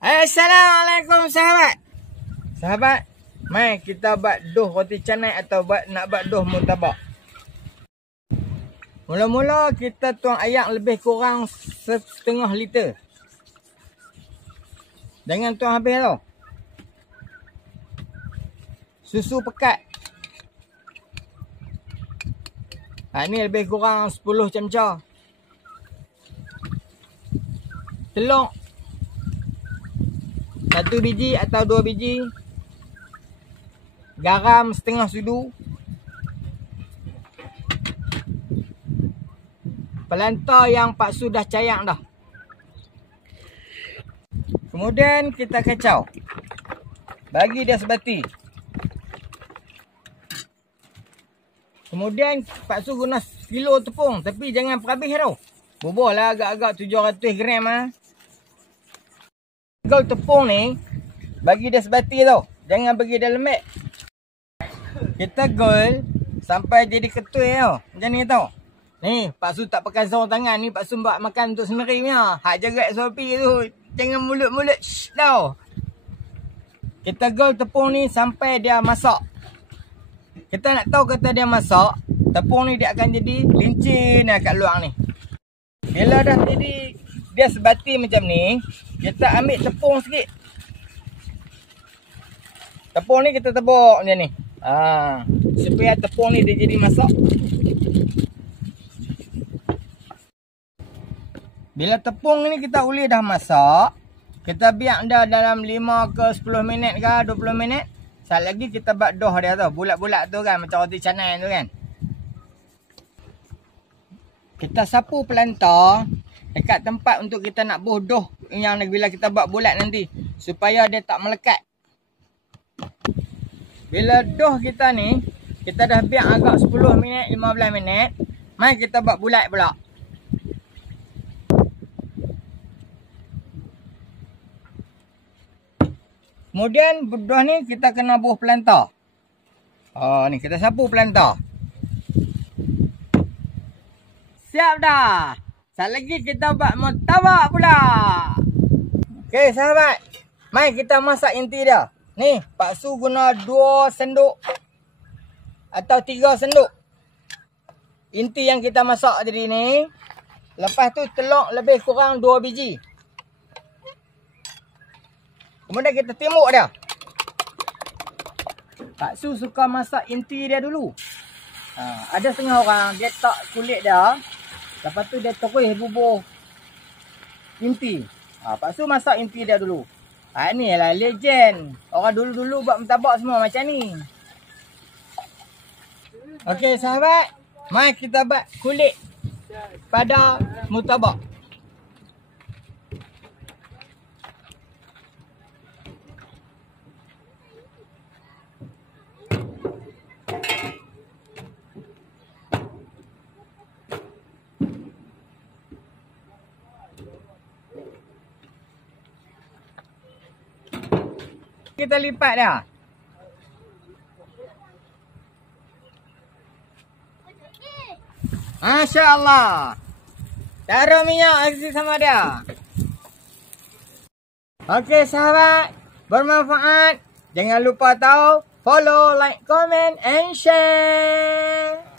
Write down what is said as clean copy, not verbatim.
Assalamualaikum sahabat. Sahabat, mai kita buat doh roti canai atau nak buat doh murtabak. Mula-mula kita tuang air lebih kurang setengah liter. Jangan tuang habis tau. Susu pekat. Ni lebih kurang 10 cemca. Telur 1 biji atau 2 biji. Garam setengah sudu. Pelanta yang Pak Su dah cayak dah. Kemudian kita kacau. Bagi dia sebati. Kemudian Pak Su guna kilo tepung. Tapi jangan perhabis tau. Bubuh lah agak-agak 700 gram lah. Gol tepung ni bagi dia sebati tau. Jangan bagi dia lembek. Kita gol sampai jadi ketui tau. Macam ni tau. Ni Pak Su tak pakai sarung tangan ni. Pak Su buat makan untuk sendiri punya. Hak jagat sopi tu. Jangan mulut-mulut tau. Kita gol tepung ni sampai dia masak. Kita nak tahu kata dia masak. Tepung ni dia akan jadi lincin kat luar ni. Bila dah jadi dia sebati macam ni, kita ambil tepung sikit. Tepung ni kita tebuk macam ni. Supaya tepung ni dia jadi masak. Bila tepung ni kita uli dah masak, kita biar dah dalam 5 ke 10 minit ke 20 minit. Saat lagi kita buat doh dia tu. Bulat-bulat tu kan, macam roti canai tu kan. Kita sapu pelanta dekat tempat untuk kita nak buh doh yang bila kita buat bulat nanti. Supaya dia tak melekat. Bila doh kita ni, kita dah biar agak 10 minit, 15 minit. Mari kita buat bulat pula. Kemudian doh ni kita kena buh pelanta. Ni kita sapu pelanta. Siap dah. Sekali lagi kita buat murtabak pula. Okey sahabat. Mari kita masak inti dia. Ni Pak Su guna 2 sendok atau 3 sendok. Inti yang kita masak tadi ni. Lepas tu telur lebih kurang 2 biji. Kemudian kita timbuk dia. Pak Su suka masak inti dia dulu. Ada setengah orang dia tak kulit dia. Lepas tu dia terus bubuh inti. Pak Su masak inti dia dulu. Ni lah legend. Orang dulu-dulu buat murtabak semua macam ni. Okey sahabat. Mari kita buat kulit pada murtabak. Kita lipat dah. Masya Allah. Taruh minyak isi sama dia. Okey sahabat. Bermanfaat. Jangan lupa tahu. Follow, like, comment and share.